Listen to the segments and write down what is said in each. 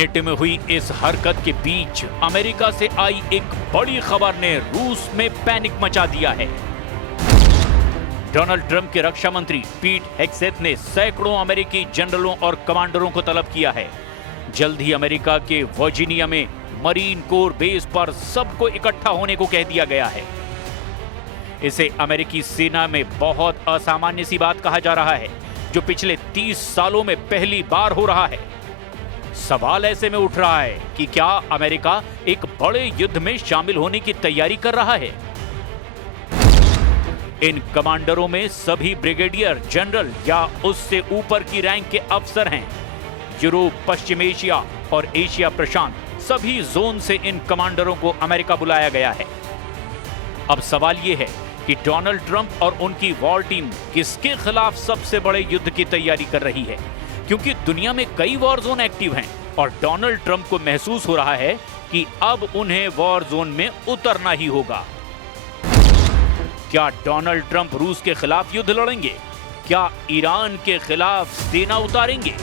NATO में हुई इस हरकत के बीच अमेरिका से आई एक बड़ी खबर ने रूस में पैनिक मचा दिया है। डोनाल्ड ट्रंप के रक्षा मंत्री पीट हेग्सेथ ने सैकड़ों अमेरिकी जनरलों और कमांडरों को तलब किया है। जल्द ही अमेरिका के वर्जीनिया में मरीन कोर बेस पर सबको इकट्ठा होने को कह दिया गया है। इसे अमेरिकी सेना में बहुत असामान्य सी बात कहा जा रहा है, जो पिछले 30 सालों में पहली बार हो रहा है। सवाल ऐसे में उठ रहा है कि क्या अमेरिका एक बड़े युद्ध में शामिल होने की तैयारी कर रहा है? इन कमांडरों में सभी ब्रिगेडियर जनरल या उससे ऊपर की रैंक के अफसर हैं। यूरोप, पश्चिम एशिया और एशिया प्रशांत सभी जोन से इन कमांडरों को अमेरिका बुलाया गया है। अब सवाल यह है कि डोनाल्ड ट्रंप और उनकी वॉर टीम किसके खिलाफ सबसे बड़े युद्ध की तैयारी कर रही है, क्योंकि दुनिया में कई वॉर जोन एक्टिव हैं और डोनाल्ड ट्रंप को महसूस हो रहा है कि अब उन्हें वॉर जोन में उतरना ही होगा। क्या डोनाल्ड ट्रंप रूस के खिलाफ युद्ध लड़ेंगे? क्या ईरान के खिलाफ सेना उतारेंगे?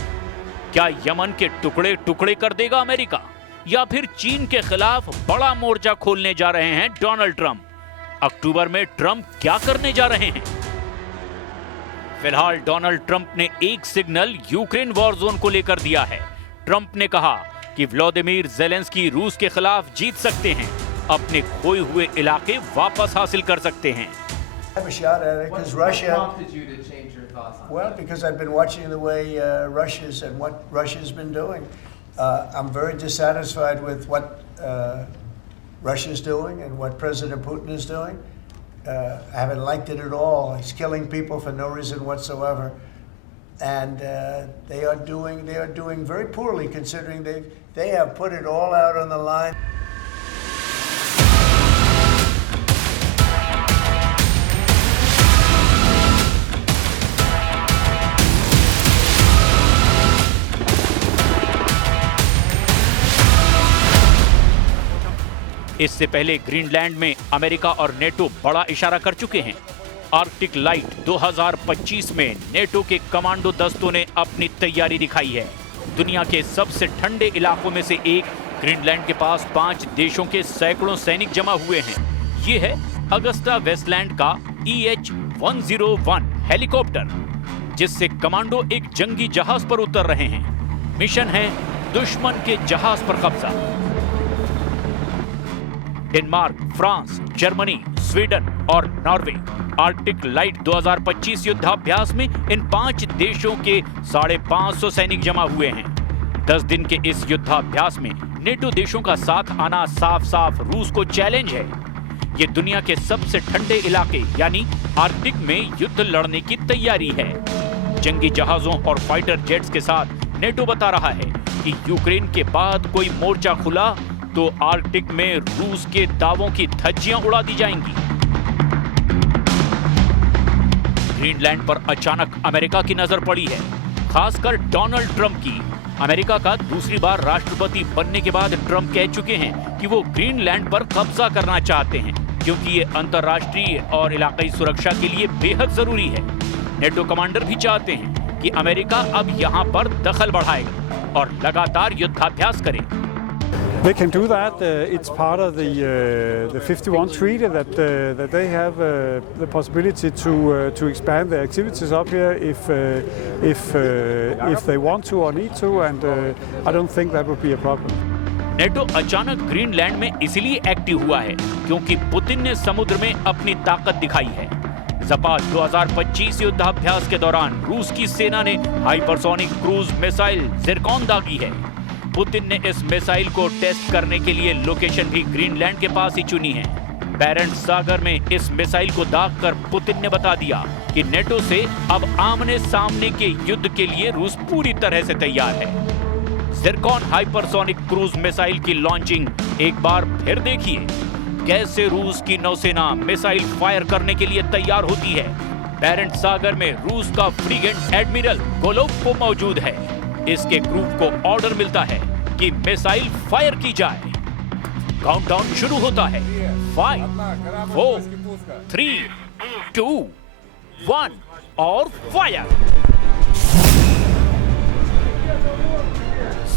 क्या यमन के टुकड़े टुकड़े कर देगा अमेरिका, या फिर चीन के खिलाफ बड़ा मोर्चा खोलने जा रहे हैं डोनाल्ड ट्रंप? अक्टूबर में ट्रंप क्या करने जा रहे हैं? फिलहाल डोनाल्ड ट्रंप ने एक सिग्नल यूक्रेन वॉर जोन को लेकर दिया है। ट्रंप ने कहा कि व्लादिमीर ज़ेलेंस्की रूस के खिलाफ जीत सकते हैं, अपने खोए हुए इलाके वापस हासिल कर सकते हैं। Have a shot at it because Russia. What prompted you to change your thoughts on Well, because I've been watching the way Russia's and what Russia's been doing. I'm very dissatisfied with what Russia's doing and what President Putin is doing. I haven't liked it at all. He's killing people for no reason whatsoever, and they are doing very poorly considering they have put it all out on the line. इससे पहले Greenland में America और NATO बड़ा इशारा कर चुके हैं। Arctic light 2025 में नेटो के कमांडो दस्तों ने अपनी तैयारी दिखाई है। दुनिया के सबसे ठंडे इलाकों में से एक ग्रीनलैंड के पास 5 देशों के सैकड़ों सैनिक जमा हुए हैं। ये है अगस्टा वेस्टलैंड का EH-101 हेलीकॉप्टर, जिससे कमांडो एक जंगी जहाज पर उतर रहे हैं। मिशन है दुश्मन के जहाज पर कब्जा। डेनमार्क, फ्रांस, जर्मनी, स्वीडन और नॉर्वे आर्कटिक लाइट 2025 युद्धाभ्यास में इन 5 देशों के 550 सैनिक जमा हुए हैं। 10 दिन के इस युद्धाभ्यास में नेटो देशों का साथ आना साफ साफ रूस को चैलेंज है। ये दुनिया के सबसे ठंडे इलाके यानी आर्कटिक में युद्ध लड़ने की तैयारी है। जंगी जहाजों और फाइटर जेट्स के साथ नेटो बता रहा है कि यूक्रेन के बाद कोई मोर्चा खुला तो आर्कटिक में रूस के दावों की धज्जियां उड़ा दी जाएंगी। ग्रीनलैंड पर अचानक अमेरिका की नजर पड़ी है, खासकर डोनाल्ड ट्रंप की। अमेरिका का दूसरी बार राष्ट्रपति बनने के बाद ट्रंप कह चुके हैं कि वो ग्रीनलैंड पर कब्जा करना चाहते हैं, क्योंकि ये अंतर्राष्ट्रीय और इलाकाई सुरक्षा के लिए बेहद जरूरी है। नेटो कमांडर भी चाहते हैं कि अमेरिका अब यहां पर दखल बढ़ाएगा और लगातार युद्धाभ्यास करे। They can do that. It's part of the 51 treaty that they have the possibility to expand their activities up here if they want to or need to, and I don't think that would be a problem. NATO अचानक Greenland में इसीलिए active हुआ है क्योंकि Putin ने समुद्र में अपनी ताकत दिखाई है। ज़पाद 2025 युद्धाभ्यास के दौरान रूस की सेना ने हाइपरसोनिक क्रूज मिसाइल ज़िरकॉन दागी है। पुतिन ने इस मिसाइल को टेस्ट करने के लिए लोकेशन भी ग्रीनलैंड के पास ही चुनी है। बैरेंट्स सागर में इस मिसाइल को दागकर पुतिन ने बता दिया कि नेटो से अब आमने सामने के युद्ध के लिए रूस पूरी तरह से तैयार है। ज़िरकॉन हाइपरसोनिक क्रूज मिसाइल की लॉन्चिंग एक बार फिर देखिए, कैसे रूस की नौसेना मिसाइल फायर करने के लिए तैयार होती है। बैरेंट्स सागर में रूस का फ्रीगेट एडमिरल गोलोव मौजूद है। इसके क्रू को ऑर्डर मिलता है कि मिसाइल फायर की जाए। काउंटडाउन शुरू होता है। 5, 4, 3, 2, 1 और फायर।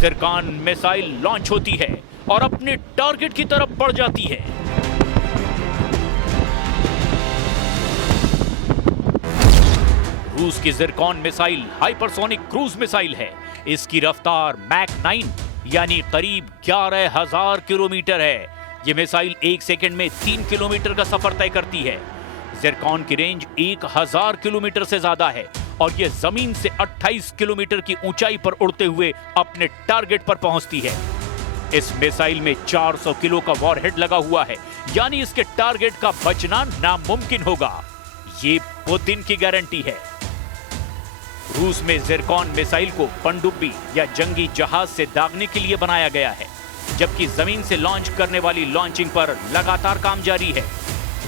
ज़िरकॉन मिसाइल लॉन्च होती है और अपने टारगेट की तरफ बढ़ जाती है। रूस की Zircon missile hypersonic cruise missile है। इसकी रफ्तार मैक 9 यानी करीब 11,000 किलोमीटर है। यह मिसाइल 1 सेकंड में 3 किलोमीटर का सफर तय करती है। ज़िरकॉन की रेंज 1000 किलोमीटर से ज्यादा है और यह जमीन से 28 किलोमीटर की ऊंचाई पर उड़ते हुए अपने टारगेट पर पहुंचती है। इस मिसाइल में 400 किलो का वॉरहेड लगा हुआ है, यानी इसके टारगेट का बचना नामुमकिन होगा। ये पुतिन की गारंटी है। रूस में ज़िरकॉन मिसाइल को पनडुब्बी या जंगी जहाज से दागने के लिए बनाया गया है, जबकि जमीन से लॉन्च करने वाली लॉन्चिंग पर लगातार काम जारी है।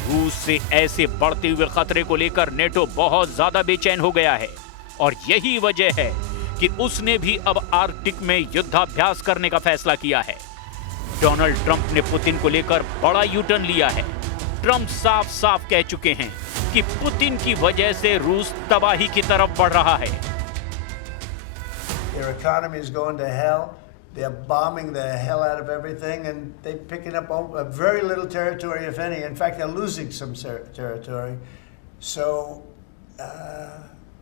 रूस से ऐसे बढ़ते हुए खतरे को लेकर नेटो बहुत ज्यादा बेचैन हो गया है और यही वजह है कि उसने भी अब आर्कटिक में युद्धाभ्यास करने का फैसला किया है। डोनाल्ड ट्रंप ने पुतिन को लेकर बड़ा यूटर्न लिया है। ट्रंप साफ साफ कह चुके हैं कि पुतिन की वजह से रूस तबाही की तरफ बढ़ रहा है। Their economy is going to hell. They're bombing the hell out of everything, and they're picking up a very little territory, if any. In fact, they're losing some territory. So,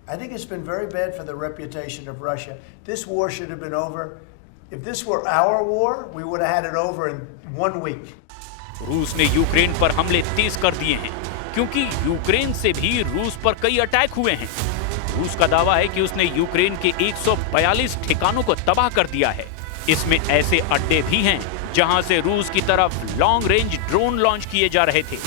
I think it's been very bad for the reputation of Russia. This war should have been over. If this were our war, we would have had it over in 1 week. रूस ने Ukraine पर हमले तेज कर दिए हैं, क्योंकि Ukraine से भी रूस पर कई अटैक हुए हैं। रूस का दावा है कि उसने यूक्रेन के 142 ठिकानों को तबाह कर दिया है। इसमें ऐसे अड्डे भी हैं जहां से रूस की तरफ लॉन्ग रेंज ड्रोन लॉन्च किए जा रहे थे।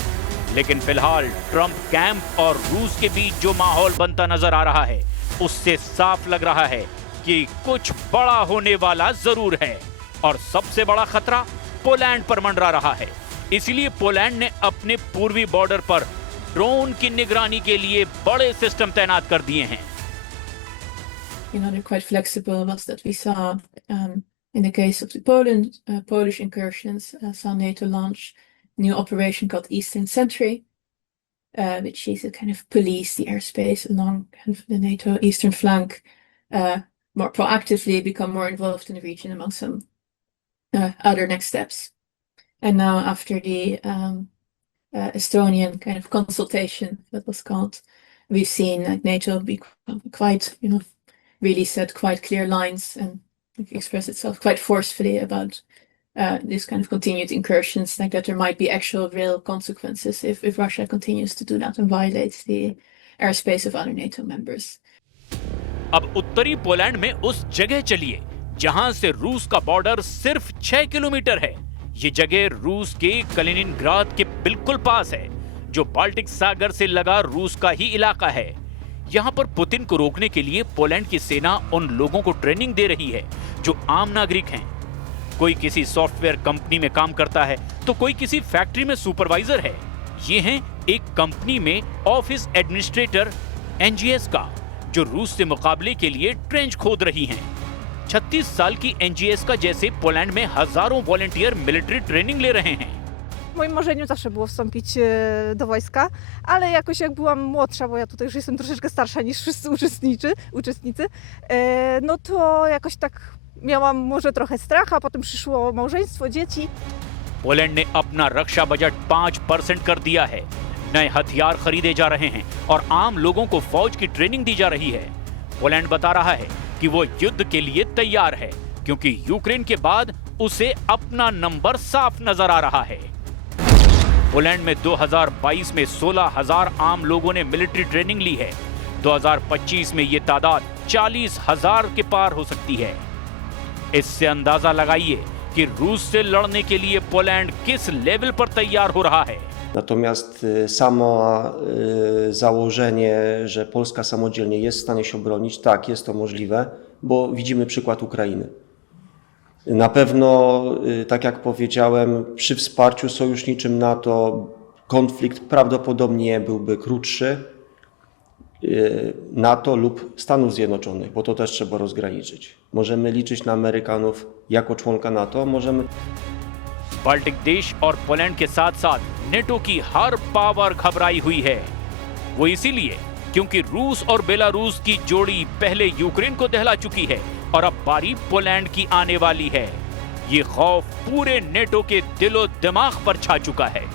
लेकिन फिलहाल ट्रंप कैंप और रूस के बीच जो माहौल बनता नजर आ रहा है, उससे साफ लग रहा है कि कुछ बड़ा होने वाला जरूर है। और सबसे बड़ा खतरा पोलैंड पर मंडरा रहा है। इसलिए पोलैंड ने अपने पूर्वी बॉर्डर पर ड्रोन की निगरानी के लिए बड़े सिस्टम तैनात कर दिए हैं। They're quite flexible. Was that we saw in the case of the Polish incursions, saw NATO launch a new operation called Eastern Sentry, which is to kind of police the airspace along kind of the NATO eastern flank, more proactively become more involved in the region among some other next steps. And now after the Estonian kind of consultation that was called, we've seen NATO be quite, really set quite clear lines and express itself quite forcefully about this kind of continued incursions, like that there might be actual real consequences if Russia continues to do that and violates the airspace of other NATO members. अब उत्तरी Poland में उस जगह चलिए जहां से रूस का बॉर्डर सिर्फ 6 किलोमीटर है। ये जगह रूस के कलिनिनग्राद के बिल्कुल पास है, जो बाल्टिक सागर से लगा रूस का ही इलाका है। यहाँ पर पुतिन को रोकने के लिए पोलैंड की सेना उन लोगों को ट्रेनिंग दे रही है जो आम नागरिक हैं। कोई किसी सॉफ्टवेयर कंपनी में काम करता है तो कोई किसी फैक्ट्री में सुपरवाइजर है। ये हैं एक कंपनी में ऑफिस एडमिनिस्ट्रेटर एनजीएस का, जो रूस से मुकाबले के लिए ट्रेंच खोद रही हैं। 36 साल की एनजीएस का जैसे पोलैंड में हजारों वॉलंटियर मिलिट्री ट्रेनिंग ले रहे हैं। W moim marzeniu zawsze było wstąpić do wojska, ale jakoś jak byłam młodsza, bo ja tutaj już jestem troszeczkę starsza niż wszyscy uczestnicy, no to jakoś tak miałam może trochę strach, a potem przyszło małżeństwo, dzieci. Poland ने अपना रक्षा budget 5% कर दिया है। नए हथियार खरीदे जा रहे हैं और आम लोगों को फौज की ट्रेनिंग दी जा रही है। पोलैंड बता रहा है कि वो युद्ध के लिए तैयार है, क्योंकि यूक्रेन के बाद उसे अपना नंबर साफ नजर आ रहा है। पोलैंड में 2022 में 16,000 आम लोगों ने मिलिट्री ट्रेनिंग ली है। 2025 में ये तादाद 40,000 के पार हो सकती है। इससे अंदाजा लगाइए कि रूस से लड़ने के लिए पोलैंड किस लेवल पर तैयार हो रहा है। Natomiast samo założenie, że Polska samodzielnie jest w stanie się obronić, tak, jest to możliwe, bo widzimy przykład Ukrainy. Na pewno, tak jak powiedziałem, przy wsparciu sojuszniczym NATO konflikt prawdopodobnie byłby krótszy. NATO lub Stanów Zjednoczonych, bo to też trzeba rozgraniczyć. Możemy liczyć na Amerykanów jako członka NATO, możemy... Baltic देश और Poland के साथ साथ NATO की हर power घबराई हुई है। वो इसीलिए क्योंकि रूस और बेलारूस की जोड़ी पहले यूक्रेन को दहला चुकी है, और अब बारी पोलैंड की आने वाली है। ये खौफ पूरे नेटो के दिलो दिमाग पर छा चुका है।